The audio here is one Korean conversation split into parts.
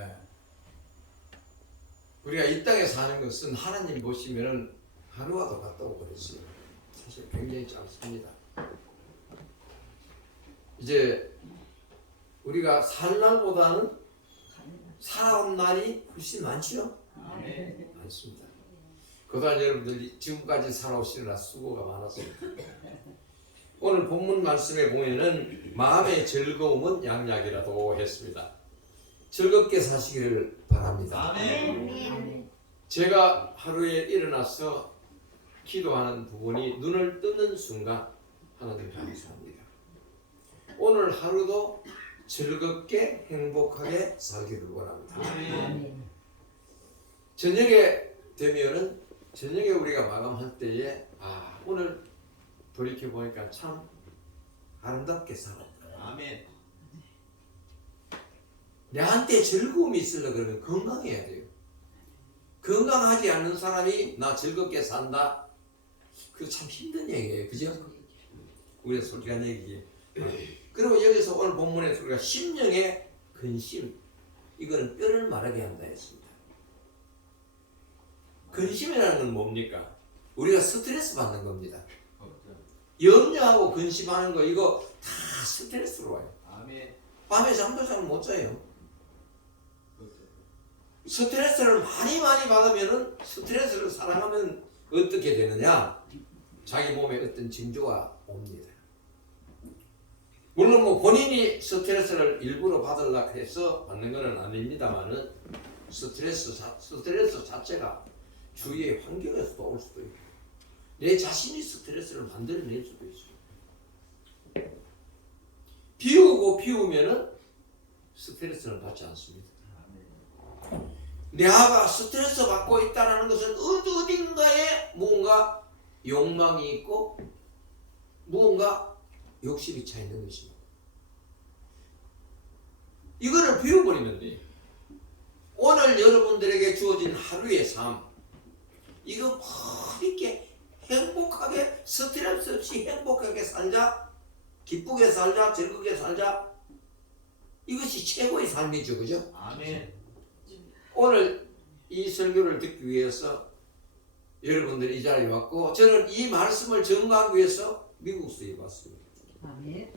예. 우리가 이 땅에 사는 것은 하나님 보시면은 하루와도 같다 고 그랬어요. 사실 굉장히 짧습니다. 이제 우리가 살 날보다는 살아온 날이 훨씬 많죠? 많습니다. 그동안 여러분들이 지금까지 살아오시느라 수고가 많았습니다. 오늘 본문 말씀에 보면은 마음의 즐거움은 양약이라도 했습니다. 즐겁게 사시기를 바랍니다. 아멘. 제가 하루에 일어나서 기도하는 부분이 눈을 뜨는 순간 하나님 감사합니다. 오늘 하루도 즐겁게 행복하게 살기를 원합니다. 저녁에 되면은 저녁에 우리가 마감할 때에 오늘 돌이켜 보니까 참 아름답게 살았다. 아멘. 내한테 즐거움이 있으려고 그러면 건강해야 돼요. 건강하지 않는 사람이 나 즐겁게 산다. 그거 참 힘든 얘기예요. 그죠? 우리가 솔직한 얘기지. 그리고 여기서 오늘 본문에서 우리가 심령의 근심, 이거는 뼈를 마르게 한다 했습니다. 근심이라는 건 뭡니까? 우리가 스트레스 받는 겁니다. 염려하고 근심하는 거 이거 다 스트레스로 와요. 아멘. 밤에 잠도 잘 못 자요. 스트레스를 많이 받으면은 스트레스를 사랑하면 어떻게 되느냐? 자기 몸에 어떤 징조가 옵니다. 물론 뭐 본인이 스트레스를 일부러 받으려고 해서 받는 건 아닙니다만은 스트레스 자체가 주위의 환경에서도 올 수도 있고 내 자신이 스트레스를 만들어낼 수도 있어요. 비우면은 스트레스는 받지 않습니다. 내가 스트레스 받고 있다는 것은 어딘가에 무언가 욕망이 있고 무언가 욕심이 차 있는 것입니다. 이거를 비워버리면 돼요. 오늘 여러분들에게 주어진 하루의 삶, 이거 막 이렇게 행복하게 스트레스 없이 행복하게 살자, 기쁘게 살자, 즐겁게 살자, 이것이 최고의 삶이죠. 그죠? 아멘. 오늘 이 설교를 듣기 위해서 여러분들이 이 자리에 왔고 저는 이 말씀을 전가하기 위해서 미국서에 왔습니다. 아멘.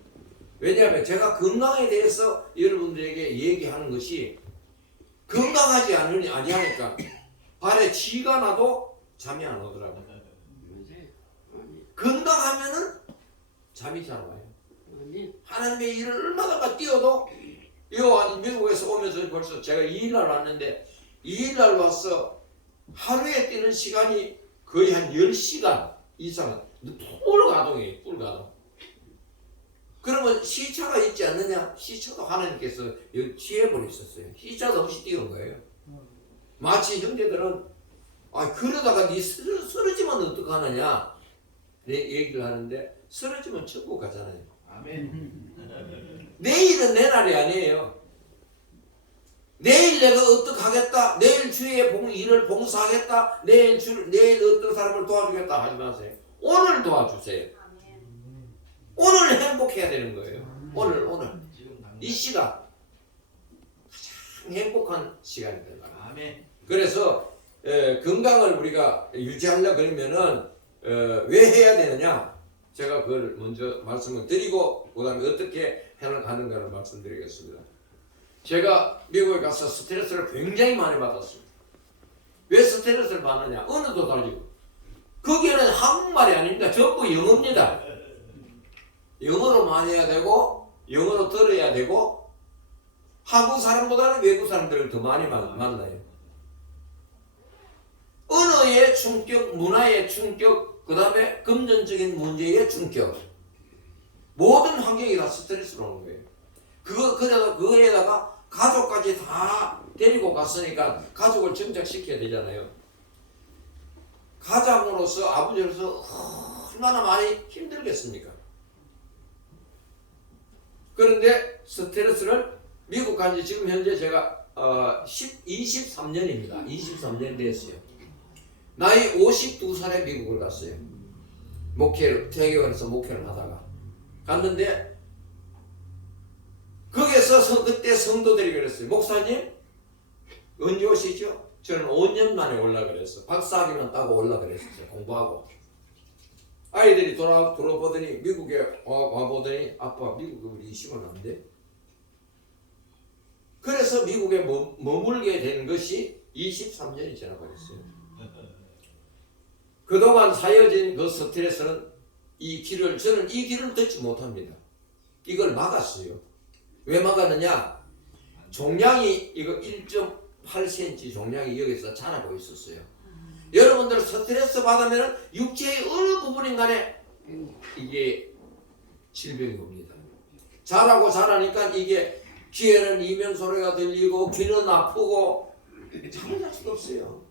왜냐하면 제가 건강에 대해서 여러분들에게 얘기하는 것이 건강하지 아니하니까 발에 쥐가 나도 잠이 안 오더라고요. 건강하면은 잠이 잘 와요. 하나님의 일을 얼마나 뛰어도 요 미국에서 오면서 벌써 제가 2일날 왔는데 2일날 와서 하루에 뛰는 시간이 거의 한 10시간 이상은 풀가동이에요. 풀가동. 그러면 시차가 있지 않느냐? 시차도 하나님께서 취해버리셨어요. 시차도 없이 뛰는 거예요. 마치 형제들은 그러다가 니 쓰러지면 어떡하느냐 얘기를 하는데 쓰러지면 천국 가잖아요. 아멘. 내일은 내 날이 아니에요. 내일 내가 어떻게 하겠다, 내일 주의 일을 봉사하겠다, 내일 어떤 사람을 도와주겠다 하지 마세요. 오늘 도와주세요. 오늘 행복해야 되는 거예요. 오늘 이 시간 가장 행복한 시간이 되는 거예요. 아멘. 그래서 건강을 우리가 유지하려 그러면은 왜 해야 되느냐? 제가 그걸 먼저 말씀을 드리고 그다음에 어떻게 해나가는가를 말씀드리겠습니다. 제가 미국에 가서 스트레스를 굉장히 많이 받았습니다. 왜 스트레스를 받느냐? 언어도 다르고 거기에는 한국말이 아닙니다. 전부 영어입니다. 영어로 많이 해야 되고 영어로 들어야 되고 한국 사람보다는 외국 사람들을 더 많이 만나요. 언어의 충격, 문화의 충격, 그 다음에 금전적인 문제의 충격, 모든 환경이 다 스트레스로 오는 거예요. 그거에다가 가족까지 다 데리고 갔으니까 가족을 정착시켜야 되잖아요. 가장으로서 아버지로서 얼마나 많이 힘들겠습니까? 그런데 스트레스를 미국 간지 지금 현재 제가 23년입니다. 23년 됐어요. 나이 52살에 미국을 갔어요. 대교원에서 목회를 하다가 갔는데 거기에서 그때 성도들이 그랬어요. 목사님, 언제 오시죠? 저는 5년 만에 올라 그랬어. 박사학위만 따고 올라 그랬었어요. 공부하고. 아이들이 돌아보더니 미국에 와보더니 아빠 미국에 우리 있으면 안 돼? 그래서 미국에 머물게 된 것이 23년이 지나버렸어요. 그동안 사여진 그 스트레스는 저는 이 길을 듣지 못합니다. 이걸 막았어요. 왜 막았느냐? 종양이 이거 1.8cm 종양이 여기서 자라고 있었어요. 여러분들 스트레스 받으면 육체의 어느 부분인 간에 이게 질병이 옵니다. 자라고 자라니까 이게 귀에는 이명 소리가 들리고 귀는 아프고 잠을 잘 수가 없어요.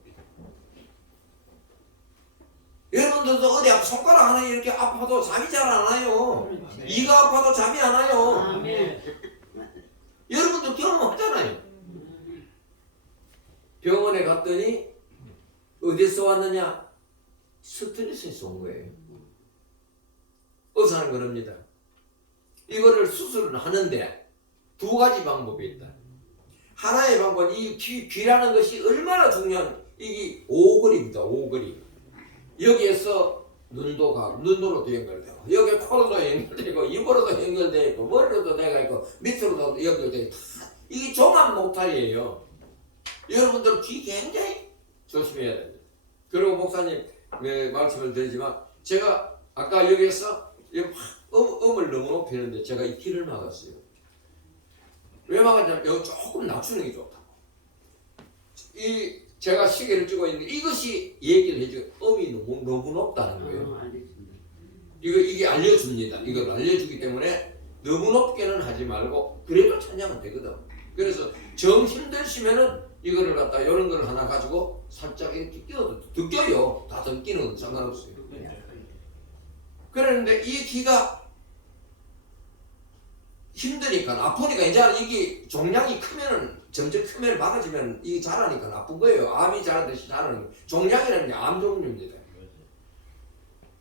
여러분들도 어디 손가락 하나 이렇게 아파도 잠이 잘 안 와요. 이가 아파도 잠이 안 와요. 여러분도 경험하잖아요. 병원에 갔더니 어디서 왔느냐? 스트레스에서 온 거예요. 의사는 그럽니다. 이거를 수술을 하는데 두 가지 방법이 있다. 하나의 방법은 이 귀라는 것이 얼마나 중요한 이게 오글입니다. 오글이. 여기에서 눈도 가고 눈으로도 연결되고 여기 코로도 연결되고 입으로도 연결되고 머리로도 내가 있고 밑으로도 연결되고 이게 종합 목탈이에요. 여러분들 귀 굉장히 조심해야 됩니다. 그리고 목사님 말씀을 드리지만 제가 아까 여기에서 음을 너무 높이는데 제가 이 귀를 막았어요. 왜 막았냐면 여기 조금 낮추는 게 좋다고. 제가 시계를 찍고 있는데 이것이 얘기를 해주고 음이 너무 높다는 거예요. 이게 알려줍니다. 이걸 알려주기 때문에 너무 높게는 하지 말고 그래도 찬양은 되거든. 그래서 정 힘드시면은 이거를 갖다 이런 걸 하나 가지고 살짝 이렇게 끼워도 듣겨요. 다 듣기는 상관없어요. 그랬는데 이 귀가 힘드니까 아프니까 이제 이게 종양이 크면은 점점 크면 막아지면 이게 자라니까 나쁜 거예요. 암이 자라듯이 자라는 거예요. 종양이라는 게 암 종류입니다.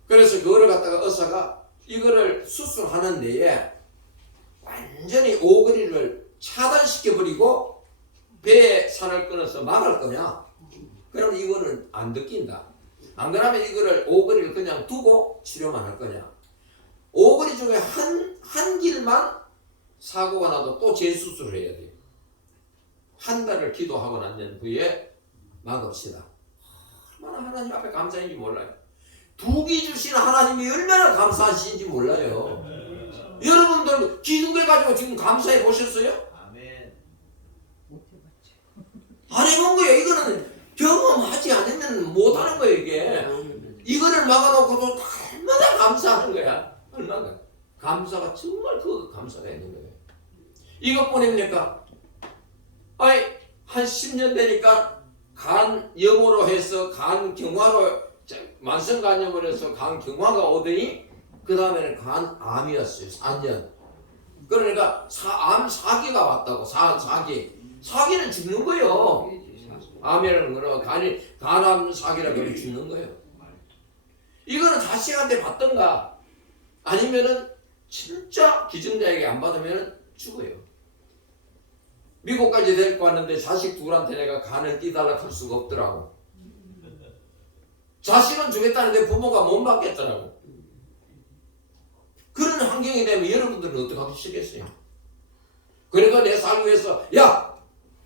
그래서 그거를 갖다가 의사가 이거를 수술하는 데에 완전히 오그리를 차단시켜버리고 배에 산을 끊어서 막을 거냐? 그러면 이거는 안 느낀다. 안 그러면 이거를 오그리를 그냥 두고 치료만 할 거냐? 오그리 중에 한 길만 사고가 나도 또 재수술을 해야 돼요. 한 달을 기도하고 난 후에 막읍시다. 얼마나 하나님 앞에 감사인지 몰라요. 두 귀 주신 하나님이 얼마나 감사하신지 몰라요. 여러분들 귀 두 개 가지고 지금 감사해 보셨어요? 아멘. 안 해본 거예요. 이거는 경험하지 않으면 못하는 거예요. 이거를 막아놓고도 얼마나 감사하는 거야. 얼마나 감사가 정말 그 감사가 있는 거예요. 이것뿐입니까? 아니 한 10년 되니까 간 염으로 해서 간 경화로 만성간염을 해서 간 경화가 오더니 그 다음에는 간 암이었어요. 4년. 그러니까 암 사기가 왔다고. 사기는 죽는 거예요. 암이라는 거는 간암 사기라고 그러면 죽는 거예요. 이거는 자식한테 받던가 아니면은 진짜 기증자에게 안 받으면 죽어요. 미국까지 데리고 왔는데 자식 둘한테 내가 간을 띠달라 할 수가 없더라고. 자식은 주겠다는데 부모가 못 받겠더라고. 그런 환경이 되면 여러분들은 어떻게 하시겠어요? 그러니까 내 살기 위해서 야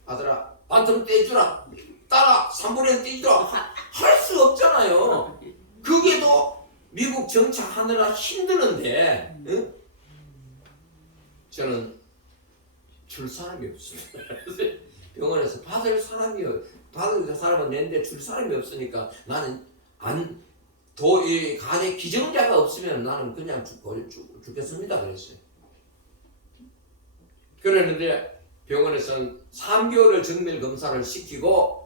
아들아 반틈 떼주라 딸아 3분의 1 떼주라 할 수 없잖아요. 그게 또 미국 정착하느라 힘드는데 응? 저는 줄 사람이 없어요. 병원에서 받을 사람은 내는데 줄 사람이 없으니까 나는 이 간에 기증자가 없으면 나는 그냥 죽겠습니다 그랬어요. 그랬는데 병원에서는 3개월을 정밀 검사를 시키고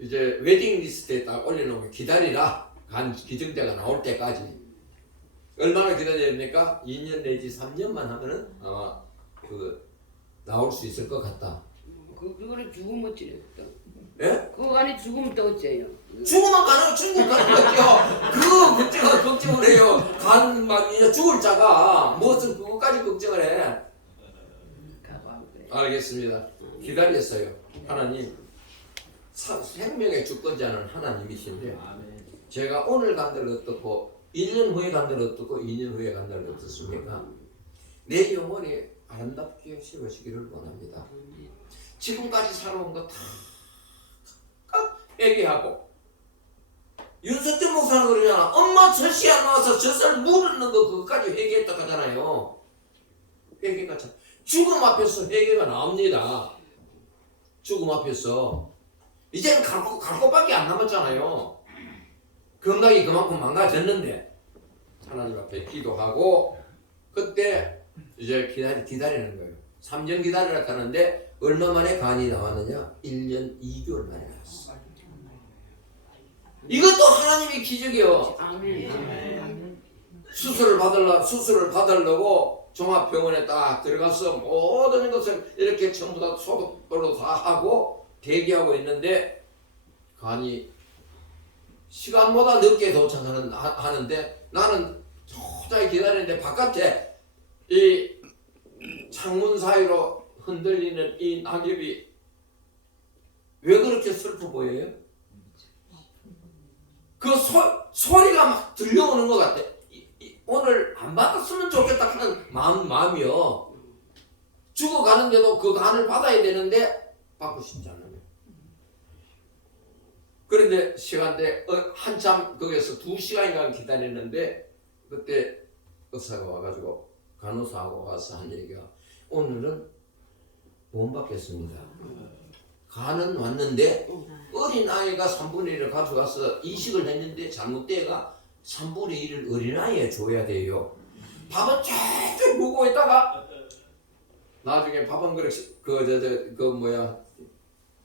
이제 웨딩 리스트에 딱 올려놓으면 기다리라. 간 기증자가 나올 때까지. 얼마나 기다려야 됩니까? 2년 내지 3년만 하면은 아마 나올 수 있을 것 같다. 그거는 죽으면 어찌래요? 예? 그거 안에 죽으면 또 어째요? 죽으면 가는 천국 가는 거죠. 걱정을 해요. 이제 죽을 자가 무슨 그것까지 걱정을 해. 알겠습니다. 기다렸어요. 하나님 생명의 주권자는 하나님이신데 제가 오늘 간들 어떻고 1년 후에 간들 어떻고 2년 후에 간들 어떻습니까? 내 영혼이 아름답게 세워지기를 원합니다. 지금까지 살아온 거 다 회개하고 윤석열 목사는 그러잖아. 엄마 젖이 안 나와서 젖을 물었는 거 그것까지 회개했다 하잖아요. 회개가 참 죽음 앞에서 회개가 나옵니다. 죽음 앞에서 이제는 갈 곳밖에 안 남았잖아요. 건강이 그만큼 망가졌는데 하나님 앞에 기도하고 그때 이제 기다리는 거예요. 3년 기다리라 하는데 얼마 만에 간이 나왔느냐? 1년 2개월 만에 나왔어. 이것도 하나님의 기적이요. 수술을 받으려고 종합병원에 딱 들어가서 모든 것을 이렇게 전부 다 소독으로 다 하고 대기하고 있는데 간이 시간보다 늦게 하는데 나는 도저히 기다리는데 바깥에 이 창문 사이로 흔들리는 이 낙엽이 왜 그렇게 슬퍼 보여요? 그 소리가 막 들려오는 것 같아. 오늘 안 받았으면 좋겠다 하는 마음이요. 죽어가는데도 그 간을 받아야 되는데 받고 싶지 않아요. 그런데 시간대 한참 거기서 2시간인가 기다리는데 그때 의사가 와가지고 간호사하고 와서 한 얘기가 오늘은 못 받겠습니다. 간은 왔는데 어린아이가 3분의 1을 가져가서 이식을 했는데 잘못돼가 3분의 1을 어린아이에 줘야 돼요. 밥은 쫙쫙 먹고 있다가 나중에 밥 한 그릇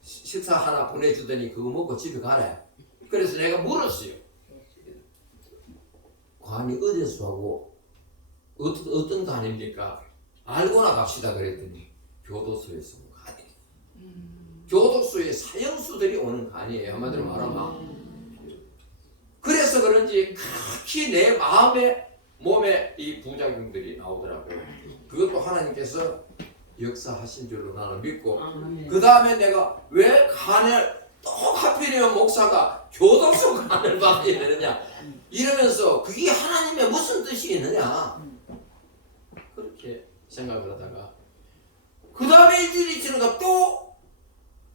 식사 하나 보내주더니 그거 먹고 집에 가래. 그래서 내가 물었어요. 관이 어디서 하고 어떤 관입니까? 알고나 갑시다 그랬더니 교도소에서 온 관이에요. 교도소에 사형수들이 오는 관이에요. 한마디로 말하면. 그래서 그런지 극히 내 몸에 이 부작용들이 나오더라고요. 그것도 하나님께서 역사하신 줄로 나는 믿고 그 다음에 내가 왜 간을 또 하필이면 목사가 교도소 간을 받아야 되느냐 이러면서 그게 하나님의 무슨 뜻이 있느냐 그렇게 생각을 하다가 그 다음에 일주일이 지나가 또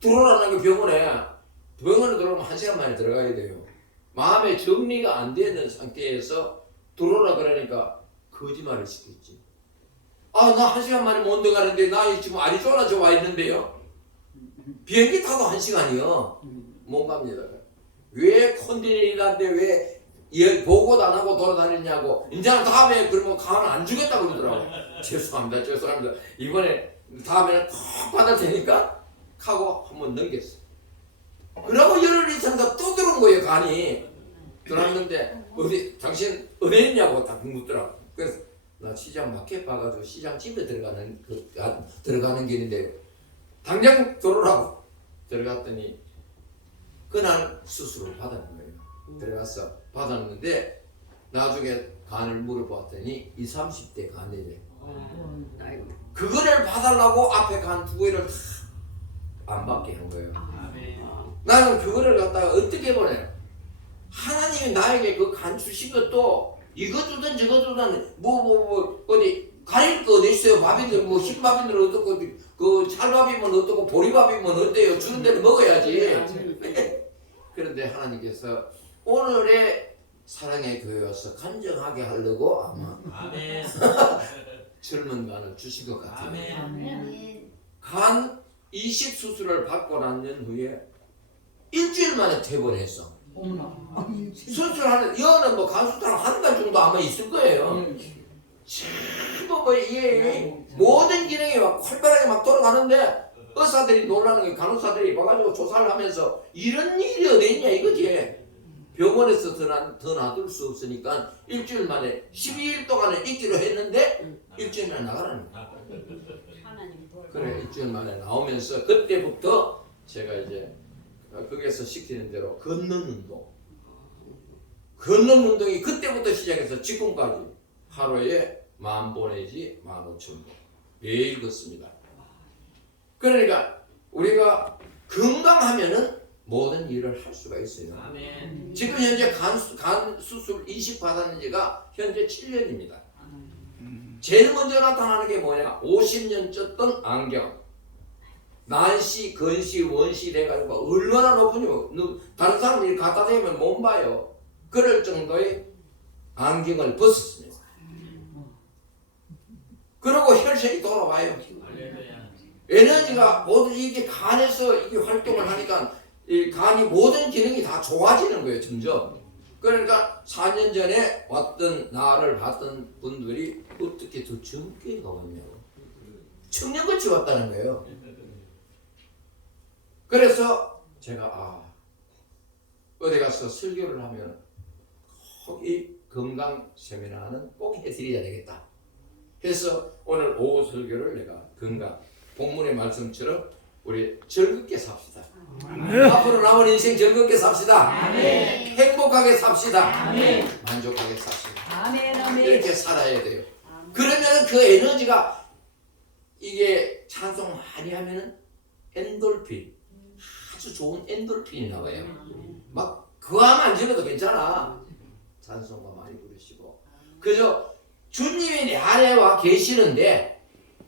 들어오라는 게 병원에 들어오면 1시간 만에 들어가야 돼요. 마음의 정리가 안 되는 상태에서 들어오라 그러니까 거짓말을 시켰지. 아, 나 1시간 만에 못 들어가는데 나 지금 아리조나 저 와 있는데요. 비행기 타고 1시간이요. 못 갑니다. 왜 컨디네이터인데 왜 보고도 안 하고 돌아다니냐고. 이제는 다음에 그러면 가면 안 주겠다 그러더라고. 죄송합니다. 이번에 다음에는 꼭 받을 테니까 하고 한번 넘겼어. 그러고 열흘 있다가 또 들어온 거예요, 간이. 들어왔는데 당신 어디 있냐고 딱 묻더라고. 그래서 나 시장 마켓 봐가지고 시장 집에 들어가는 길인데 당장 들어오라고 들어갔더니 그날 수술을 받았는 거예요. 들어가서 받았는데 나중에 간을 물어봤더니 20, 30대 간이래. 그거를 봐달라고 앞에 간 2개를 다 안 받게 한 거예요. 나는 그거를 갖다가 어떻게 보내요? 하나님이 나에게 그 간 주신 것도 이거 주든 저거 주든 어디 가릴 거 어디 있어요? 밥이든 흰밥이든 어떻고 그 찰밥이면 어떻고 보리밥이면 어때요? 주는 대로 먹어야지. 그런데 하나님께서 오늘의 사랑의 교회 와서 간증하게 하려고 아마 젊은 간을 주신 것 같아요. 간 이식 수술을 받고 난 년 후에 일주일 만에 퇴원했어. 수술하는 여는 간수탕 한 달 정도 아마 있을 거예요. 전부 이게 모든 기능이 막 활발하게 막 돌아가는데 의사들이 놀라는 게 간호사들이 와가지고 조사를 하면서 이런 일이 어디 있냐 이거지. 병원에서 더 놔둘 수 없으니까 일주일 만에 12일 동안은 있기로 했는데 일주일 만에 나가라는 거야. 그래 일주일 만에 나오면서 그때부터 제가 이제 거기에서 시키는 대로 걷는 운동이 그때부터 시작해서 지금까지 하루에 10,000보 내지 15,000보 매일 걷습니다. 그러니까 우리가 건강하면은 모든 일을 할 수가 있어요. 아멘. 지금 현재 간 수술 이식 받았는 지가 현재 7년입니다. 제일 먼저 나타나는 게 뭐냐? 50년 쪘던 안경. 난시, 근시, 원시 돼가지고 얼마나 높으냐? 다른 사람들이 갖다 대면 못 봐요. 그럴 정도의 안경을 벗었습니다. 그리고 혈색이 돌아와요. 할렐루야. 에너지가 모든 이게 간에서 이게 활동을 하니까 이 간이 모든 기능이 다 좋아지는 거예요, 점점. 그러니까 4년 전에 왔던 나를 봤던 분들이 어떻게 더 젊게 나왔냐고. 청년같이 왔다는 거예요. 그래서 제가 어디 가서 설교를 하면 꼭 이 건강 세미나는 꼭 해드려야 되겠다. 해서 오늘 오후 설교를 내가 건강 본문의 말씀처럼 우리 즐겁게 삽시다. 앞으로 남은 인생 즐겁게 삽시다. 행복하게 삽시다. 만족하게 삽시다. 이렇게 살아야 돼요. 그러면 그 에너지가 이게 찬송 많이 하면은 엔돌핀, 아주 좋은 엔돌핀이 나와요. 막 그거하면 안 지어도 괜찮아. 찬송가 많이 부르시고. 그저 주님이 내 안에 와 계시는데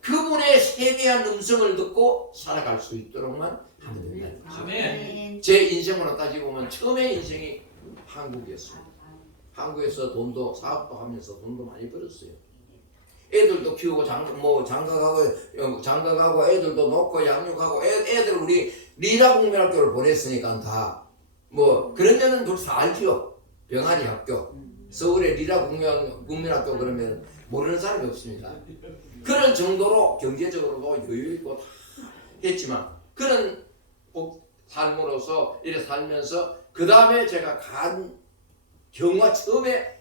그분의 세미한 음성을 듣고 살아갈 수 있도록만 하면 된다. 아멘. 제 인생으로 따지고 보면 처음에 인생이 한국이었습니다. 한국에서 돈도 사업도 하면서 돈도 많이 벌었어요. 애들도 키우고 장가가고 애들도 놓고 양육하고 애들 우리 리라국민학교를 보냈으니까 다 뭐 그러면은 둘 다 알죠. 병아리 학교 서울의 리라국민학교 그러면 모르는 사람이 없습니다. 그런 정도로 경제적으로도 여유있고 다 했지만 그런 삶으로서 이렇게 살면서 그 다음에 제가 경화 처음에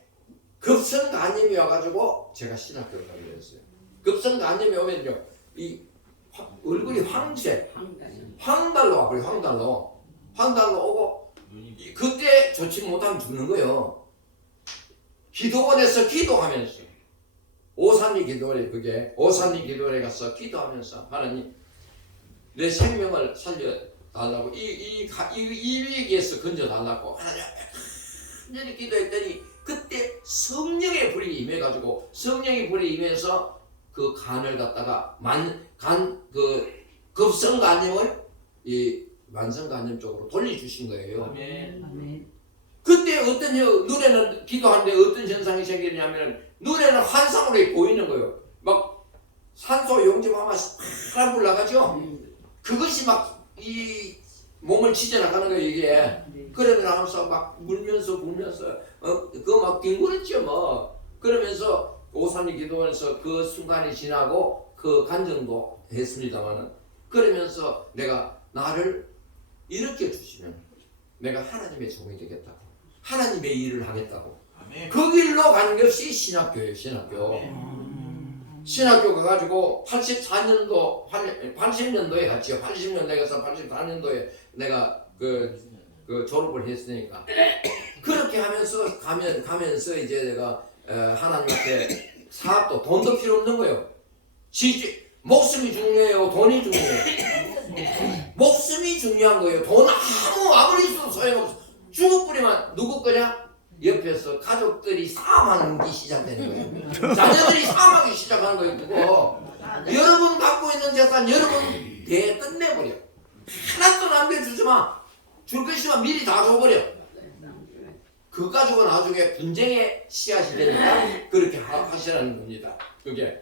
급성간염이 와가지고 제가 신학교를 가게 됐어요. 급성간염이 오면요 이 얼굴이 황달로 와버려요. 황달로 오고 그때 좋지 못하면 죽는 거예요. 기도원에서 기도하면서 오산리 기도원에 오산리 기도원에 가서 기도하면서 하나님 내 생명을 살려달라고 이 위기에서 건져달라고 하나님 완전히 기도했더니 그때 성령의 불이 임해가지고 성령의 불이 임해서 그 간을 갖다가 그 급성간염을 이 만성간염 쪽으로 돌려주신 거예요. 아멘. 그때 어떤 눈에는 기도하는데 어떤 현상이 생기냐면 눈에는 환상으로 보이는 거예요. 막 산소 용접하면 파란 불 나가죠. 그것이 막 이 몸을 지져나가는 거예요 이게. 그러면 하면서 막 물면서 그거 막 뒹굴었죠 뭐. 그러면서 오산리 기도원에서 그 순간이 지나고 그 간증도 했습니다만은 그러면서 내가 나를 일으켜 주시면 내가 하나님의 종이 되겠다고 하나님의 일을 하겠다고 아멘. 그 길로 가는 것이 신학교예요. 신학교 가가지고 80년도에 갔죠. 80년도에 가서 84년도에 내가 그 졸업을 했으니까 그렇게 가면서 이제 내가 하나님께 사업도 돈도 필요 없는 거예요. 목숨이 중요해요. 돈이 중요해요. 목숨이 중요한 거예요. 돈 아무리 있어도 소용없어. 죽어버리면 누구 거냐? 옆에서 가족들이 싸움하는 게 시작되는 거예요. 자녀들이 싸움하기 시작하는 거예요. 그거 여러분 갖고 있는 재산 여러분 대에 끝내버려. 하나도 남겨주지 마. 줄 것이면 미리 다 줘버려. 그 가지고 나중에 분쟁의 씨앗이 되니까 그렇게 하시라는 겁니다. 그게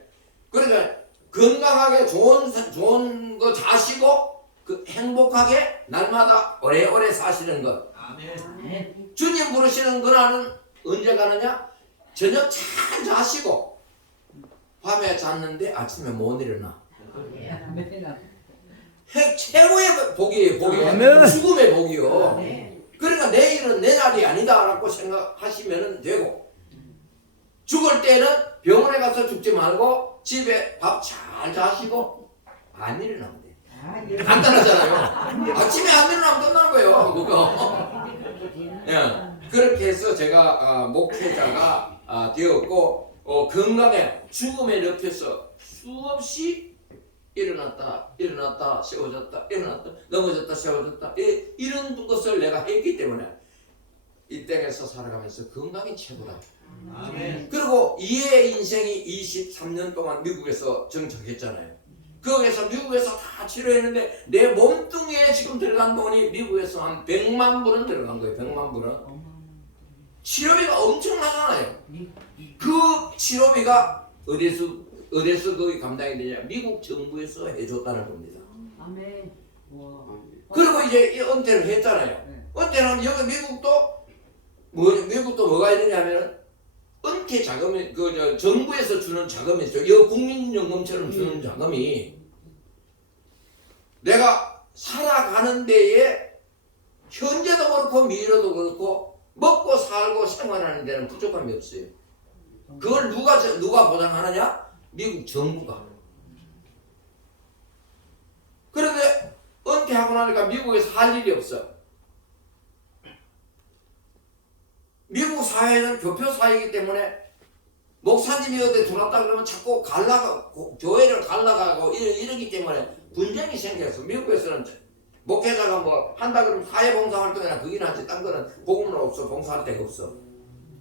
그러니까 건강하게 좋은 거 자시고 그 행복하게 날마다 오래오래 사시는 것. 아멘. 주님 부르시는 그날은 언제 가느냐? 저녁 잘 자시고 밤에 잤는데 아침에 못 일어나. 최고의 복이에요. 죽음의 복이요. 그러니까 내일은 내 날이 아니다라고 생각하시면 되고 죽을 때는 병원에 가서 죽지 말고 집에 밥 잘 자시고 안 일어나면 돼. 간단하잖아요. 아침에 안 일어나면 끝나는 거예요. 그거. 예, 그렇게 해서 제가 목회자가 되었고 건강에 죽음에 늪에서 수없이 일어났다 세워졌다 일어났다 넘어졌다 세워졌다 이런 것을 내가 했기 때문에 이 땅에서 살아가면서 건강이 최고다. 아멘. 그리고 이의 인생이 23년 동안 미국에서 정착했잖아요. 거기서 미국에서 다 치료했는데 내 몸뚱이에 지금 들어간 돈이 미국에서 한 100만 불은 들어간 거예요. 100만 불은. 치료비가 엄청나잖아요. 그 치료비가 어디서 거기 감당이 되냐? 미국 정부에서 해줬다는 겁니다. 아멘. 와. 그리고 이제 이 은퇴를 했잖아요. 은퇴를 하면 여기 미국도 뭐가 있느냐면 은퇴 자금이 정부에서 주는 자금이 있어요. 여 국민연금처럼 주는 자금이 내가 살아가는 데에 현재도 그렇고 미래도 그렇고 먹고 살고 생활하는 데는 부족함이 없어요. 그걸 누가 보장하느냐? 미국 정부가. 그런데 은퇴하고 나니까 미국에서 할 일이 없어. 미국 사회는 교표 사회이기 때문에 목사님이 어디 들어왔다 그러면 자꾸 교회를 갈라가고 이러기 때문에 분쟁이 생겼어. 미국에서는 목회자가 뭐 한다 그러면 사회봉사 활동이나 그긴 하지 딴 거는 복음은 없어. 봉사할 데가 없어.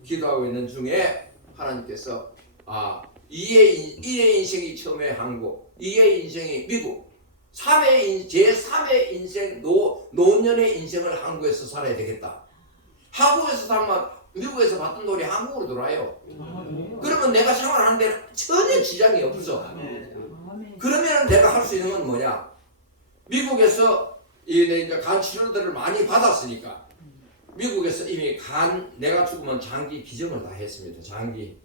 기도하고 있는 중에 하나님께서 이의 인생이 처음에 한국, 이의 인생이 미국, 제3의 인생 노년의 인생을 한국에서 살아야 되겠다. 한국에서 살면 미국에서 받던 돈이 한국으로 들어와요. 그러면 내가 생활하는 데는 전혀 지장이 없어. 그러면 내가 할 수 있는 건 뭐냐? 미국에서 이제 간 치료들을 많이 받았으니까 미국에서 이미 내가 죽으면 장기 기증을 다 했습니다. 장기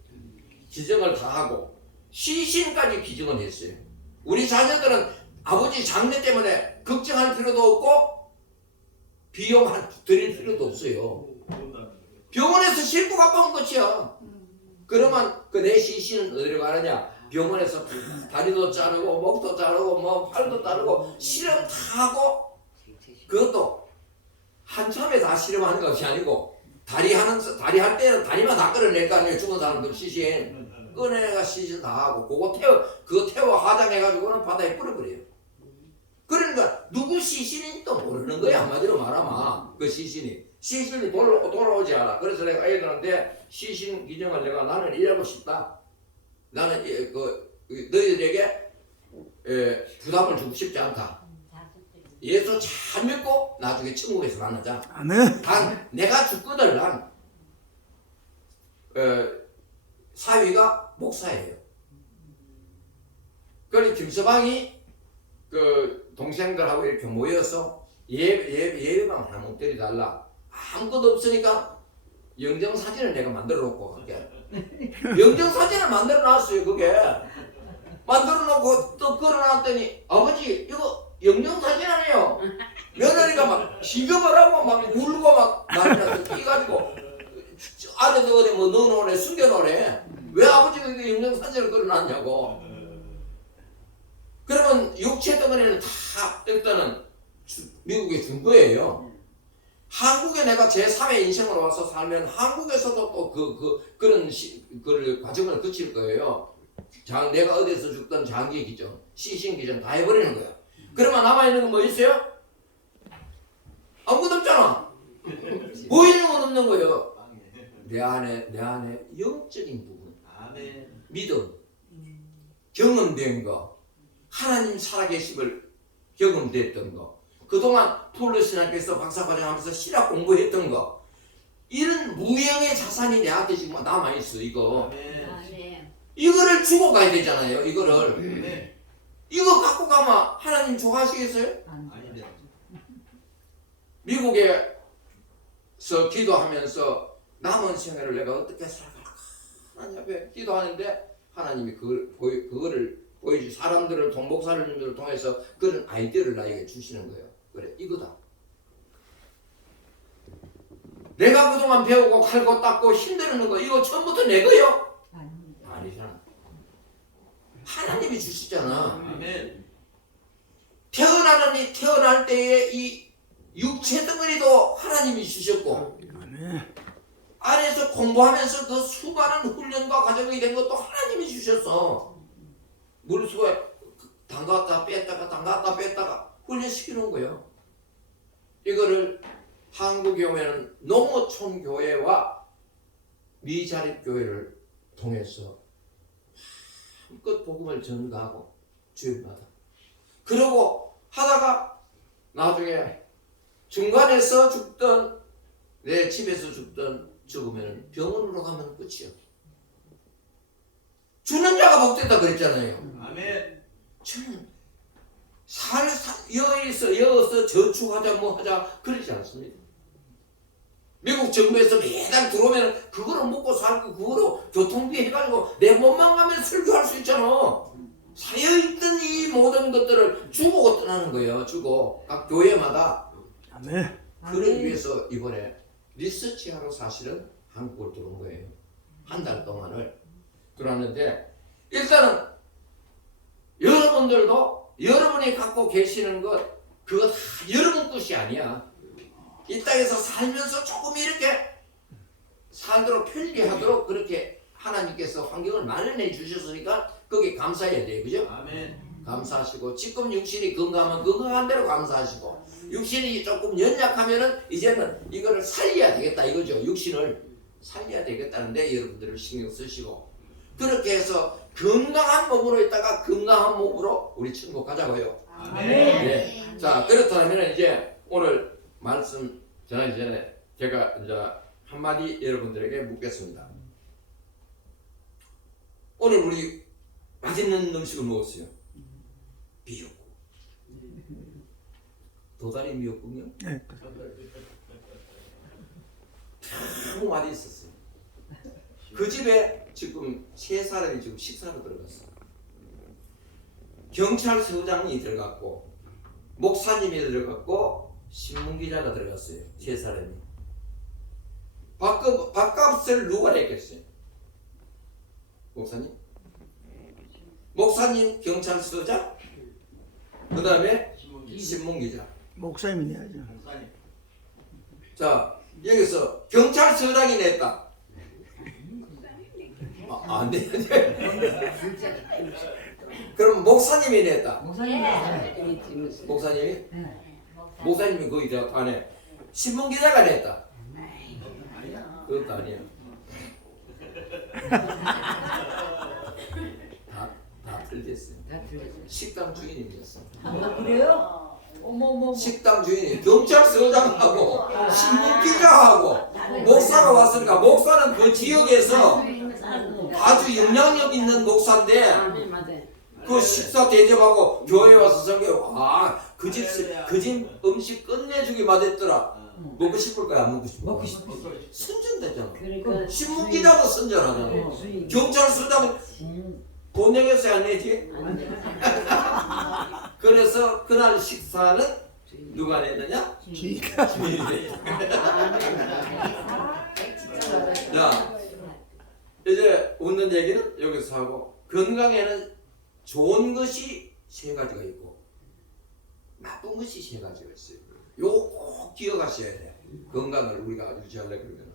기증을 다 하고 시신까지 기증을 했어요. 우리 자녀들은 아버지 장례 때문에 걱정할 필요도 없고 비용 드릴 필요도 없어요. 병원에서 싣고 가본 것이야. 그러면 그 내 시신은 어디로 가느냐? 병원에서 다리도 자르고 목도 자르고 뭐 팔도 자르고 실험 다 하고 그것도 한참에 다 실험하는 것이 아니고 다리 할 때는 다리만 다 끌어낼 거 아니에요. 죽은 사람들 시신 꺼내가 시신 다 하고 그거 태워 화장해가지고는 바다에 뿌려버려요. 그러니까 누구 시신인지도 모르는 거야. 한마디로 말하면 그 시신이 돌아오지 않아. 그래서 내가 애들한테 시신 기증을 나는 일하고 싶다. 나는 너희들에게 부담을 주고 싶지 않다. 예수 잘 믿고 나중에 천국에서 만나자. 아멘. 단 내가 죽거든 난 사위가 목사예요. 그래서 김서방이 그 동생들하고 이렇게 모여서 예배방 하나 못 때려달라. 아무것도 없으니까 영정사진을 내가 만들어 놓고 그게 영정사진을 만들어 놨어요. 그게 만들어 놓고 또 걸어놨더니 아버지 이거 영정사진 아니에요. 며느리가 막 시급을 하고 막 울고 막 난리나서 뛰가지고 안에서 어디 뭐 넣어놓으래 숨겨놓으래. 왜 아버지가 이거 영정사진을 걸어놨냐고. 그러면 육체 덩어리는 다 일단은 미국에 준 거예요. 한국에 내가 제3의 인생으로 와서 살면 한국에서도 또 그런 과정을 거칠 거예요. 내가 어디서 죽던 장기 기증, 시신 기증 다 해버리는 거야. 그러면 남아있는 건 뭐 있어요? 아무것도 없잖아. 보이는 건 없는 거예요. 내 안에 영적인 부분, 믿음, 경험된 거, 하나님 살아계심을 경험됐던 거, 그동안 폴로스님께서 박사과정하면서 신학 공부했던 거, 이런 무형의 자산이 내한테 지금 남아있어. 이거를 주고 가야 되잖아요. 이거 갖고 가면 하나님 좋아하시겠어요? 미국에서 기도하면서 남은 생애를 내가 어떻게 살아갈까 하나님 앞에 기도하는데 하나님이 그거를 보여주 사람들을 동복사님들을 통해서 그런 아이디어를 나에게 주시는 거예요. 그래 이거다. 내가 그동안 배우고 칼고 닦고 힘드는 거 이거 처음부터 내 거요? 아니잖아. 하나님이 주시잖아. 태어날 때에 이 육체 덩어리도 하나님이 주셨고 안에서 공부하면서 그 수많은 훈련과 과정이 된 것도 하나님이 주셨어. 물속에 담갔다 뺐다가 훈련시켜 놓은 거예요. 이거를 한국교회는 농어촌 교회와 미자립교회를 통해서 한껏 복음을 전가하고 주일마다 그러고 하다가 나중에 중간에서 죽던 내 집에서 죽으면 병원으로 가면 끝이요. 주는 자가 복됐다 그랬잖아요. 아멘. 저는 여기서 저축하자 뭐 하자 그러지 않습니다. 미국 정부에서 매달 들어오면 그거를 먹고 살고 그거로 교통비 해가지고 내 몸만 가면 설교할 수 있잖아. 쌓여있던 이 모든 것들을 주고 떠나는 거예요. 주고 각 교회마다. 아멘. 그러기 위해서 이번에 리서치하러 사실은 한국을 들어온 거예요. 한 달 동안을 들어왔는데 일단은 여러분들도 여러분이 갖고 계시는 것 그거 다 여러분 것이 아니야. 이 땅에서 살면서 조금 이렇게 살도록 편리하도록 그렇게 하나님께서 환경을 마련해 주셨으니까 거기에 감사해야 돼요. 그죠? 아멘. 감사하시고 지금 육신이 건강하면 건강한 대로 감사하시고 육신이 조금 연약하면은 이제는 이거를 살려야 되겠다 이거죠. 육신을 살려야 되겠다는데 여러분들을 신경 쓰시고 그렇게 해서 건강한 몸으로 있다가 건강한 몸으로 우리 천국가자고요. 아멘. 네. 자 그렇다면 이제 오늘 말씀 전하기 전에 제가 이제 한마디 여러분들에게 묻겠습니다. 오늘 우리 맛있는 음식을 먹었어요. 미역국. 도다리 미역국이요? 네. 너무 맛있었어요. 그 집에 지금 3사람이 지금 식사로 들어갔어요. 경찰서장이 들어갔고 목사님이 들어갔고 신문기자가 들어갔어요. 3사람이. 밥값을 누가 냈겠어요? 목사님? 목사님, 경찰서장, 그 다음에 신문기자. 목사님이 내야죠. 목사님. 자, 여기서 경찰서장이 냈다. 안 돼. 그럼 목사님이 냈다. 목사님이? 목사님이 거의 다 내. 신문기자가 냈다. 그것도 아니야. 다 틀렸어요. 식당 주인님이었어. 그래요? 어머. 식당 주인이 경찰서장하고 신문기자하고 목사가 왔으니까 목사는 그 지역에서 아주 영향력 있는 목사인데 그 식사 대접하고 교회 와서 설교 그 집 음식 끝내주기 맞았더라. 먹고 싶을 거야 안 먹고 싶을 거야? 먹고 싶어. 선전되잖아. 그러니까 신문기자도 선전하잖아. 경찰서장은 돈 내겠어야 안 내지? 그래서 그날 식사는 누가 냈느냐? 주의가. 자, 이제 웃는 얘기는 여기서 하고 건강에는 좋은 것이 3가지가 있고 나쁜 것이 3가지가 있어요. 요거 꼭 기억하셔야 돼. 건강을 우리가 유지하려고 그러면.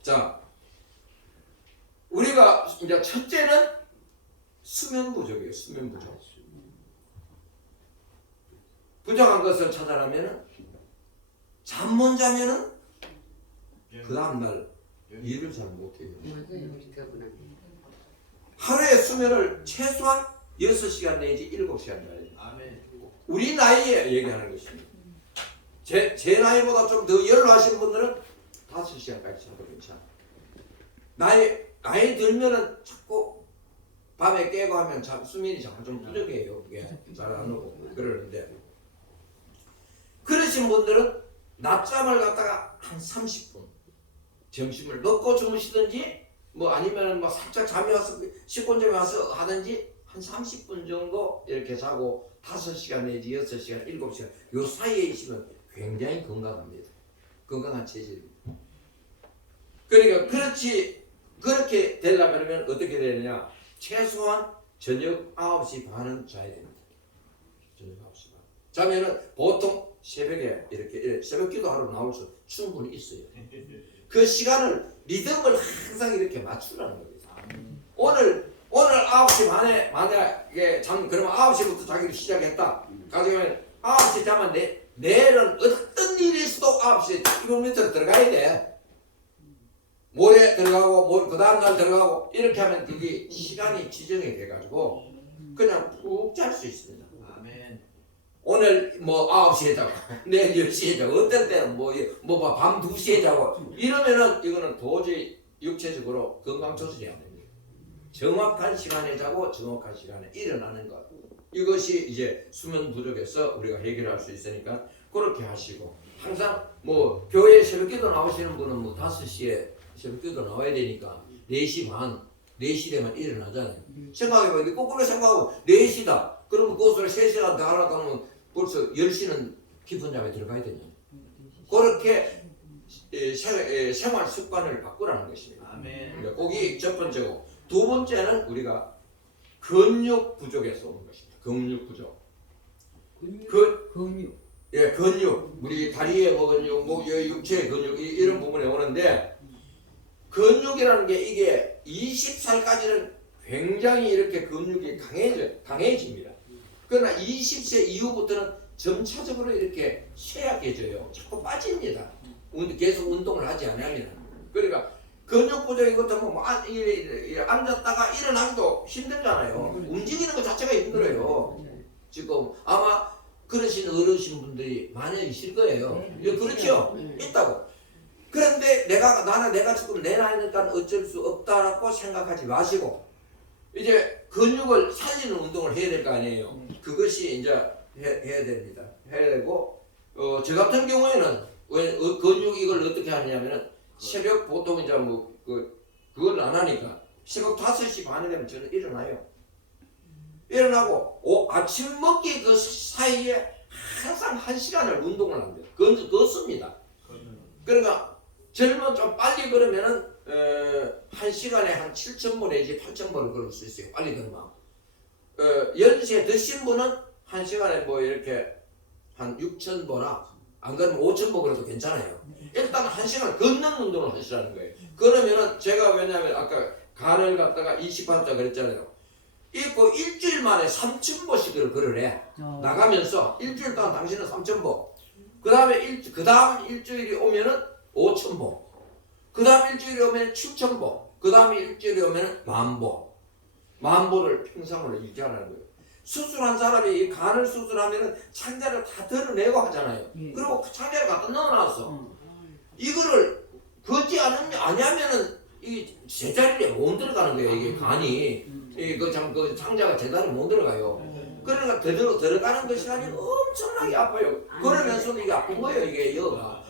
자, 우리가 이제 첫째는 수면 부족이에요. 수면 부족. 부족한 것을 찾아내면은 잠 못 자면은 그 다음날 일을 잘 못해요. 하루에 수면을 최소한 6시간 내지 7시간 자야 돼요. 아멘. 우리 나이에 얘기하는 것입니다. 제 나이보다 좀 더 연로하신 분들은 5시간까지 자도 괜찮아. 나이 들면은 자꾸 밤에 깨고 하면 수면이 자꾸 좀 부족해요. 그게 잘 안 오고 그러는데 그러신 분들은 낮잠을 갖다가 한 30분 점심을 먹고 주무시든지 뭐 아니면 뭐 살짝 잠이 와서 식곤점에 와서 하든지 한 30분 정도 이렇게 자고 5시간 내지 6시간 7시간 요 사이에 있으면 굉장히 건강합니다. 건강한 체질입니다. 그러니까 그렇게 되려면 어떻게 되느냐? 최소한 저녁 9시 반은 자야 됩니다. 저녁 9시 반. 자면은 보통 새벽에 이렇게 새벽 기도하러 나올 수 충분히 있어요. 그 시간을 리듬을 항상 이렇게 맞추라는 겁니다. 오늘 오늘 9시 반에 만약에 그러면 9시부터 자기를 시작했다. 가정하면 9시 자면 내일은 어떤 일이 있어도 9시에 이분 밑으로 들어가야 돼. 모레 들어가고 그 다음날 들어가고 이렇게 하면 그게 시간이 지정이 돼가지고 그냥 푹 잘 수 있습니다. 아멘. 오늘 뭐 9시에 자고 내일 10시에 자고 어떨 때는 밤 2시에 자고 이러면은 이거는 도저히 육체적으로 건강 조절이 안 됩니다. 정확한 시간에 자고 정확한 시간에 일어나는 것, 이것이 이제 수면 부족에서 우리가 해결할 수 있으니까 그렇게 하시고, 항상 뭐 교회 새벽기도 나오시는 분은 뭐 5시에 새벽기도 나와야 되니까 4시 반, 4시 되면 일어나잖아요. 생각해봐요. 거꾸로 생각하고 4시다. 그러면 그것을 3시간 더 하려고 하면 벌써 10시는 깊은 잠에 들어가야 되냐. 그렇게 생활 습관을 바꾸라는 것입니다. 아멘. 거기 첫 번째고, 두 번째는 우리가 근육 부족에서 오는 것입니다. 근육 부족. 근육. 예, 근육. 우리 다리에 뭐 근육, 뭐 육체 근육 이런 부분에 오는데, 근육이라는 게 이게 20살까지는 굉장히 이렇게 근육이 강해집니다. 그러나 20세 이후부터는 점차적으로 이렇게 쇠약해져요. 자꾸 빠집니다. 계속 운동을 하지 않으면. 그러니까 근육 부족인 것도 뭐 앉았다가 일어나기도 힘들잖아요. 움직이는 것 자체가 힘들어요. 지금 아마 그러신 어르신 분들이 많이 있을 거예요. 그렇죠? 있다고. 그런데 내가 지금 내 나이니까 어쩔 수 없다라고 생각하지 마시고, 이제 근육을 살리는 운동을 해야 될 거 아니에요. 그것이 이제 해야 됩니다. 해야 되고, 저 같은 경우에는 근육 이걸 어떻게 하냐면은 새벽 보통 이제 그걸 안 하니까 새벽 5시 반이 되면 저는 일어나요. 일어나고 아침 먹기 그 사이에 항상 1시간을 운동을 합니다. 걷습니다. 그러니까 젊어 좀 빨리 걸으면은 1시간에 한 7,000보 내지 8,000보를 걸을 수 있어요. 빨리 걸으면. 연세 드신 분은 1시간에 뭐 이렇게 한 6,000보나 안 그러면 5,000보 걸어도 괜찮아요. 일단 1시간 걷는 운동을 하시라는 거예요. 그러면은 제가 왜냐하면 아까 간을 갖다가 20한다 그랬잖아요. 이거 일주일 만에 3,000보씩을 걸으래. 나가면서 일주일 동안 당신은 3,000보. 그 다음 일주일이 오면은 5,000보. 그 다음 일주일이 오면 7,000보. 그 다음 일주일이 오면 10,000보. 10,000보를 평상으로 유지하는 거예요. 수술한 사람이 이 간을 수술하면은 창자를 다 드러내고 하잖아요. 그리고 창자를 갖다 넣어놨어. 이거를 걷지 아니하면은 이 제자리에 못 들어가는 거예요. 이게 간이. 그 창자가 제자리에 못 들어가요. 그러니까 들어가는 그 시간이 엄청나게 아파요. 그러면서도 이게 아픈 거예요. 이게 여가.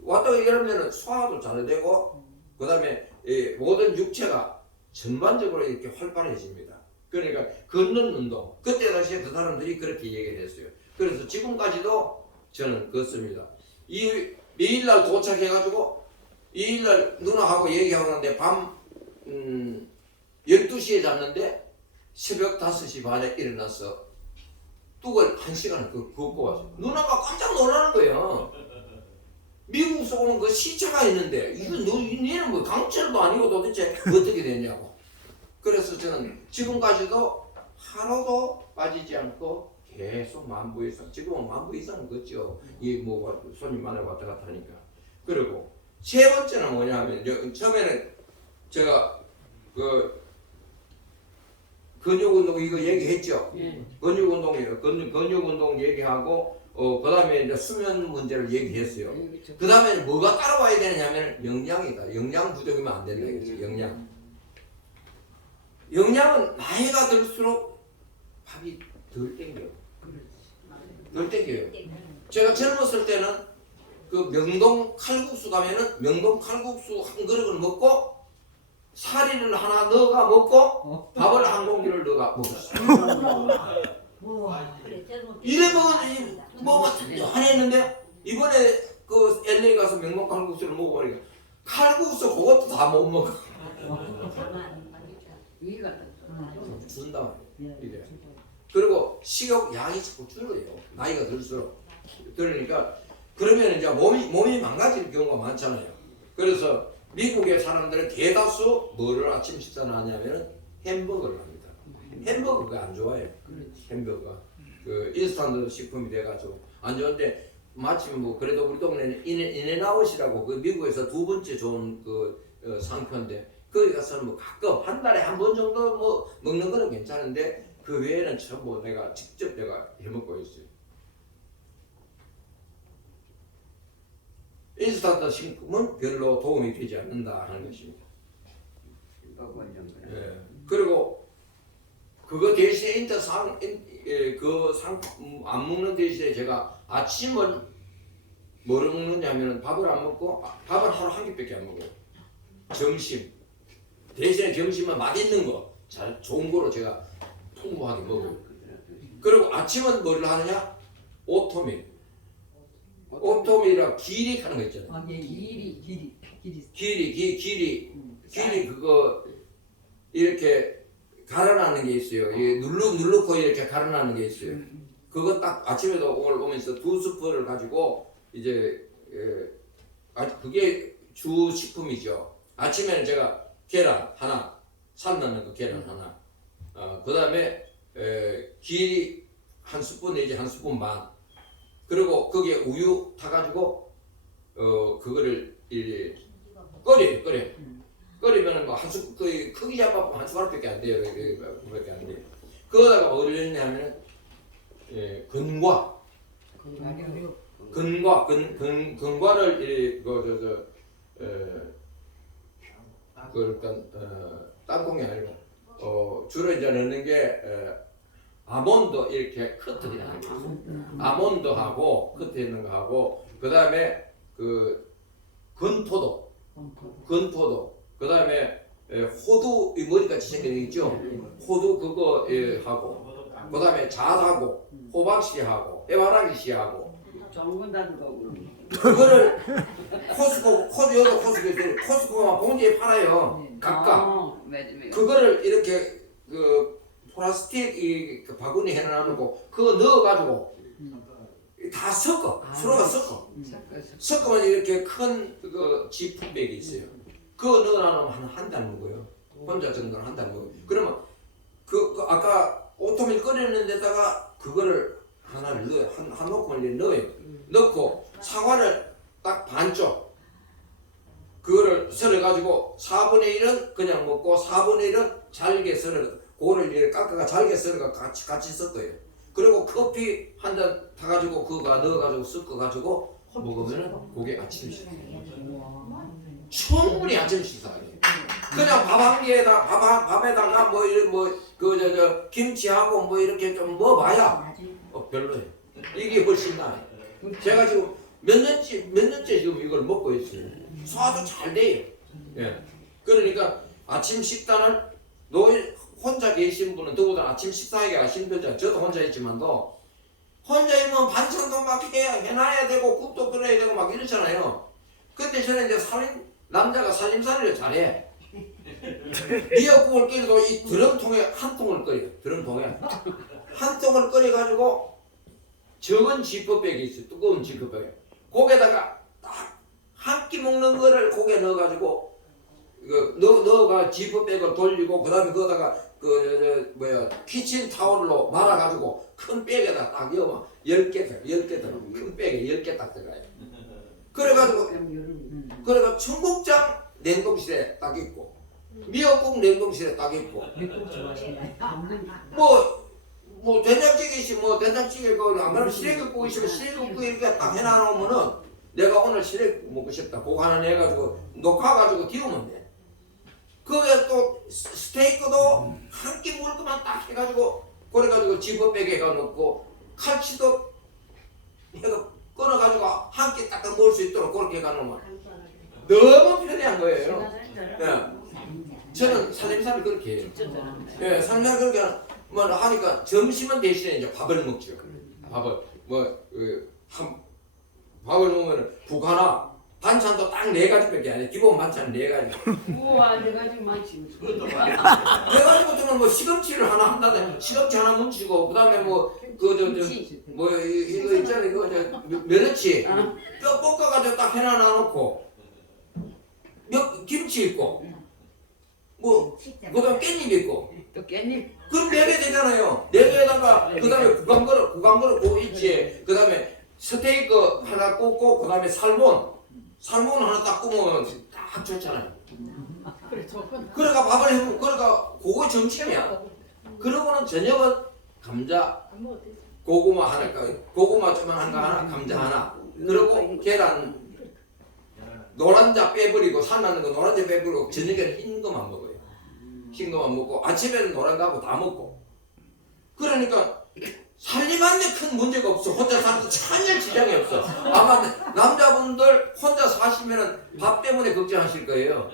왔다 이러면은 소화도 잘 되고, 그 다음에 모든 육체가 전반적으로 이렇게 활발해집니다. 그러니까 걷는 운동. 그때 당시에 그 사람들이 그렇게 얘기를 했어요. 그래서 지금까지도 저는 걷습니다. 이일날 도착해가지고 2일날 누나하고 얘기하고 하는데 밤 12시에 잤는데 새벽 5시 반에 일어나서 뚝을 1시간을 걷고 왔어요. 누나가 깜짝 놀라는 거예요. 미국에서 오는 그 시차가 있는데 니는 뭐 강철도 아니고 도대체 어떻게 되냐고. 그래서 저는 지금까지도 하루도 빠지지 않고 계속 10,000보 이상, 지금은 10,000보 이상은 걷죠. 손님 많이 왔다 갔다 하니까. 그리고 세 번째는 뭐냐면, 처음에는 제가 근육운동 이거 얘기했죠. 근육운동이에요. 근육운동 얘기하고, 그 다음에 이제 수면 문제를 얘기했어요. 그 다음에 뭐가 따라와야 되냐면 영양이다. 영양 부족이면 안 된다. 이거죠. 영양은 나이가 들수록 밥이 덜 땡겨요. 덜 땡겨요. 제가 젊었을 때는 그 명동 칼국수 가면은 명동 칼국수 한 그릇을 먹고 사리를 하나 넣어가 먹고 밥을 한 공기를 넣어가 먹었어요. 이래 먹었는데 화냈는데, 이번에 그 LA 가서 명동 칼국수를 먹어보니까 칼국수 그것도 다 못 먹어. 위가 준다 말이에요. 그리고 식욕 양이 자꾸 줄어요. 나이가 들수록. 그러니까 그러면 이제 몸이 망가질 경우가 많잖아요. 그래서 미국의 사람들은 대다수 뭐를 아침 식사를 하냐면은 햄버거를 합니다. 햄버거가 안 좋아요. 햄버거. 그 인스턴트 식품이 돼가지고 안 좋은데 마침 뭐 그래도 우리 동네는 인앤아웃이라고 그 미국에서 두 번째 좋은 그 상표인데 거기 가서는 뭐 가끔 한 달에 한 번 정도 뭐 먹는 거는 괜찮은데 그 외에는 전부 내가 직접 내가 해 먹고 있어요. 인스턴트 식품은 별로 도움이 되지 않는다 하는 것입니다. 예. 그리고 그거 대신에 안 먹는 대신에 제가 아침은 뭐를 먹느냐면은 밥을 안 먹고 밥을 하루 한 끼밖에 안 먹어요. 점심 대신에 점심은 맛있는 거, 잘 좋은 거로 제가 풍부하게 먹어요. 그리고 아침은 뭐를 하느냐? 오토밀. 오토밀이라 기리 하는 거 있잖아요. 아, 예, 길이. 길이 그거 이렇게 갈아나는 게 있어요. 누르고 이렇게 갈아나는 게 있어요. 그거 딱 아침에도 오늘 오면서 2스푼을 가지고 이제 그게 주 식품이죠. 아침에는 제가 계란 하나, 살 넣는 거 계란 하나, 그 다음에 기 한 스푼 내지 한 스푼 반, 그리고 거기에 우유 타가지고 그거를 끓이면은 뭐 한 숟, 거의 크기 잡아보면 한 숟가락밖에 안 돼요. 그밖에 안 돼요. 그거다가 뭐를 넣냐면은 근과를 땅콩이 아니고 주로 이제 넣는 게 아몬드 이렇게 커트 있는 거 있어요. 아몬드하고 커트 있는 거 하고 그 다음에 그 건포도, 그 다음에 호두 이 머리같이 생긴 거 있죠. 호두 그거 하고 그 다음에 잣하고 호박씨하고 해바라기씨하고 좋은 건 다는 거고. 그거를 코스코가 봉지에 팔아요. 각각. 그거를 이렇게 그 플라스틱 이 바구니 해놔놓고 그거 넣어가지고 다 섞어. 서로가 섞어. 섞으면 이렇게 큰 그 지품백이 있어요. 그거 넣어놓으면 한 달 먹어요. 혼자 정도는 한 달 먹어요. 그러면 그 아까 오토밀 끓이는 데다가 그거를 하나를 넣어요. 한 놓고 넣어요. 넣고 사과를 딱 반쪽 그거를 썰어가지고 4분의 1은 그냥 먹고 4분의 1은 잘게 썰어 그거를 이렇게 깎아가 잘게 썰어가 같이 섞어요. 그리고 커피 한 잔 타가지고 그거 넣어가지고 섞어가지고 먹으면은 그게 아침 식사. 충분히 아침 식사예요. 그냥 밥 한 개에다 밥에다가 뭐 이런 저 김치하고 뭐 이렇게 좀 먹어봐야 별로예요. 이게 훨씬 나아요. 제가 지금 몇 년째 지금 이걸 먹고 있어요. 소화도 잘 돼요. 예. 그러니까 아침 식단을 혼자 계신 분은 더구나 아침 식사하기가 힘들죠. 저도 혼자 있지만도 혼자 있으면 반찬도 막 해놔야 되고 국도 끓여야 되고 막 이러잖아요. 근데 저는 이제 남자가 살림살이를 잘해. 미역국을 끓여도 이 드럼통에 한 통을 끓여요. 드럼통에 한 통을 끓여가지고 적은 지퍼백이 있어요. 두꺼운 지퍼백에 거기에다가 딱 한 끼 먹는 거를 거기에 넣어가지고 넣어가 지퍼백을 돌리고 그 다음에 거기다가 키친 타올로 말아가지고 큰 백에다 딱 넣으면 10개 들어. 큰 백에 10개 딱 들어가요. 그래가지고 청국장 냉동실에 딱 있고 미역국 냉동실에 딱 있고 뭐 된장찌개 있으면 뭐 된장찌개 그거 안 그러면 시래기국 있으면 시래기국 이렇게 딱 해놔놓으면은 내가 오늘 시래기국 먹고 싶다 그거 하나 내가지고 녹화가지고 데우면 돼. 거기에 또 스테이크도 한 끼 먹을 것만 딱 해가지고 그래가지고 지퍼백에가 넣고 칼치도 해가 끊어가지고 한 끼 딱 먹을 수 있도록 그렇게 해가놓으면 너무 편리한 거예요. 예. 저는 살림살이 그렇게 해요. 예, 살림살이 그렇게 하니까 점심은 대신에 이제 밥을 먹죠. 밥을 밥을 먹으면 국 하나 반찬도 딱 4가지밖에 안 해. 기본 반찬은 4가지. 우와, 내가 지금 많지. 그래가지고 저는 뭐 시금치를 하나 한다든지 시금치 하나 뭉치고 그다음에 이거 있잖아요. 이거 면허치 뼈 볶아가지고 딱 해놔 놓고 김치 있고 뭐 그다음 깻잎 있고. 또 깻잎. 그럼 4개 되잖아요. 4개에다가 그다음에 구강그릇 그거 있지. 그다음에 스테이크 하나 꽂고 그다음에 살몬 하나 딱 구우면 딱 좋잖아요. 그러니까 밥을 해먹고 그러니까 그거 점심이야. 그러고는 저녁은 감자 고구마 하나 고구마 조그만한 거 하나 감자 하나 그리고 계란 노란자 빼버리고 산나는 거 노란자 빼버리고 저녁에는 흰 거만 먹어요. 흰 거만 먹고 아침에는 노란 거하고 다 먹고 그러니까 살림하는데 큰 문제가 없어. 혼자 사는데 전혀 지장이 없어. 아마 남자분들 혼자 사시면은 밥 때문에 걱정하실 거예요.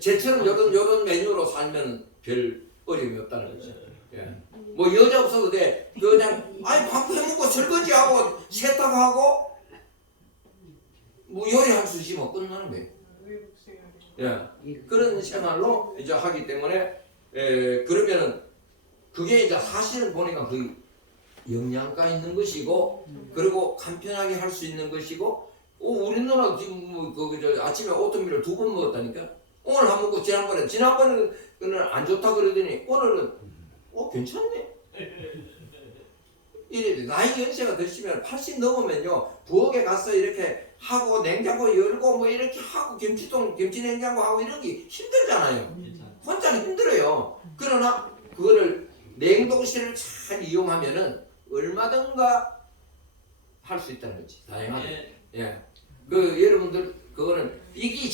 제처럼 요런 메뉴로 살면 별 어려움이 없다는 거죠. 예. 뭐 여자 없어도 돼. 그냥 아니 밥 해먹고 설거지하고 세탁하고 뭐 요리할 수 있으면 끝나는 거예요. 예. 그런 생활로 이제 하기 때문에 그러면은 그게 이제 사실은 보니까 그 영양가 있는 것이고 그리고 간편하게 할 수 있는 것이고 우리 누나 지금 뭐 아침에 오트밀을 2번 먹었다니까. 오늘 한 먹고 지난번에는 안 좋다 그러더니 오늘은 괜찮네. 이래 나이 연세가 드시면 80 넘으면요 부엌에 가서 이렇게 하고 냉장고 열고 뭐 이렇게 하고 김치 냉장고 하고 이런 게 힘들잖아요. 혼자는 힘들어요. 그러나 그거를 냉동실을 잘 이용하면은 얼마든가 할 수 있다는 거지. 다양하게. 예. 그 여러분들 그거는 이게